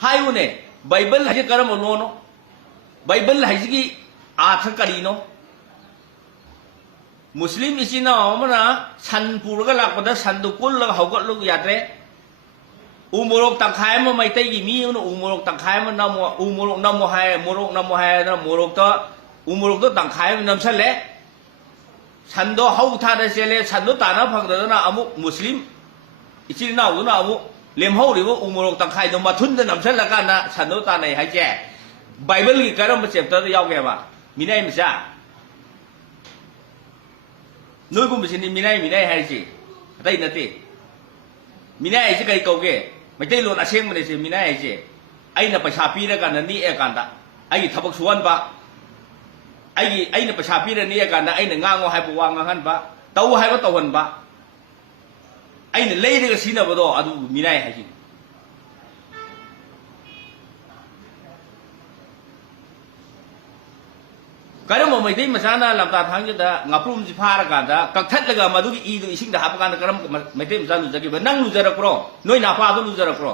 ให้อุเนี่ยไบเบิลให้จะกระมังโน่ไบเบิลให้จะกี่อาทักกะดีโนมุสลิมอิสินาอมันนะฉันพูดก็หลักว่าฉันดูกุลแล้วเขาก็ลุกยาเร่อุโมรกตังไคมันไม่ได้กี่มีอุโมรกตังไคมันนำอุโมรกนำโมไฮโมรกนำโมไฮนะโมรกตัวอุโมรกตัวตังไคมันนำเสลฉันดูเขาท่าได้เสลฉันดูตาหน้าพังเดินนะอามุมุสลิมอิสินาอุนะอามุเลี้ยมเขาหรือว่าอุโมรกตังไคนำมาทุนจะนำเสลกันนะฉันดูตาในหายใจไบเบิลกี่การมันเจ็บตัวยาวแก่ว่ามีได้ไม่ใช่นู้นกูไม่ใช่มีได้ให้สิได้นั่นทีมีได้ให้สิใครเก่าแก่ไม่ได้ล้วนอาเชียงมันเลยสิมีได้ให้สิไอ้น่ะประชาพิจารณานี่เอกันตะไอ้ทับกชวนปะไอ้น่ะประชาพิจารณานี่เอกันตะไอ้น่ะง่างให้ปวางงานปะเต้าให้ปะเต้าหันปะไอ้น่ะเล่เด็กสินะบ่ดออะดูมีได้ให้สิการมันไม่ได้มาsanaลำตาทางจุดอะงับรุ่มสิพาระกันตะกักทัดเลยก็มาดูอีดูอิสิงดาฮับกันการไม่ได้มาsanaรู้จักกี่นั่งรู้จักกรอน้อยนาฟ้าดูรู้จักกรอ